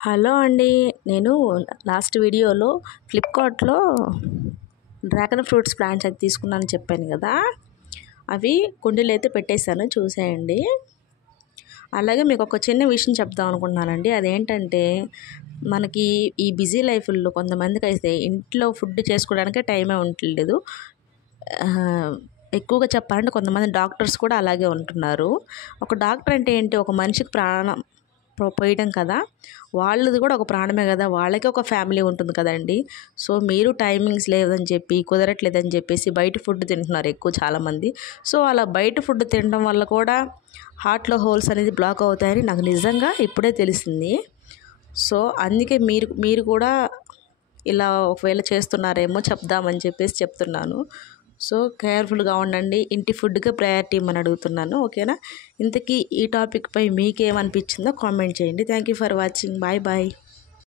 Hello అండి. నేను last వీడియోలో ఫ్లిప్‌కార్ట్‌లో డ్రాగన్ ఫ్రూట్స్ ప్లాంట్స్ అయితే తీసుకున్నానని చెప్పాను కదా! అవి కుండీలో అయితే పెట్టేశాను చూసేయండి. అలాగే మీకు ఒక చిన్న విషయం చెప్దాం అనుకుంటున్నానండి. అదేంటంటే మనకి ఈ బిజీ లైఫ్‌లో కొంతమందికైతే ఇంట్లో ఫుడ్ చేసుకోవడానికే టైమే ఉండట్లేదు. ఎక్కువగా చెప్పాలంటే కొంతమంది డాక్టర్స్ కూడా అలాగే ఉంటున్నారు. ఒక డాక్టర్ అంటే ఏంటి? ఒక మనిషికి ప్రాణం పోయడం కదా! వాళ్ళది కూడా ఒక ప్రాణమే కదా! వాళ్ళకి ఒక ఫ్యామిలీ ఉంటుంది కదండీ! సో, మీరు టైమింగ్స్ లేదని చెప్పి, కుదరట్లేదని చెప్పేసి బయట ఫుడ్ తింటున్నారు ఎక్కువ చాలామంది. సో, అలా బయట ఫుడ్ తినడం వల్ల కూడా హార్ట్‌లో హోల్స్ అనేది బ్లాక్ అవుతాయని నాకు నిజంగా ఇప్పుడే తెలిసింది. సో, అందుకే మీరు కూడా ఇలా ఒకవేళ చేస్తున్నారేమో చెప్దామని చెప్పేసి చెప్తున్నాను. సో, కేర్ఫుల్‌గా ఉండండి. ఇంటి ఫుడ్‌కే ప్రయారిటీ ఇమ్మని అడుగుతున్నాను. ఓకేనా? ఇంతకీ ఈ టాపిక్‌పై మీకేమనిపించిందో కామెంట్ చేయండి. Thank you for watching. Bye bye.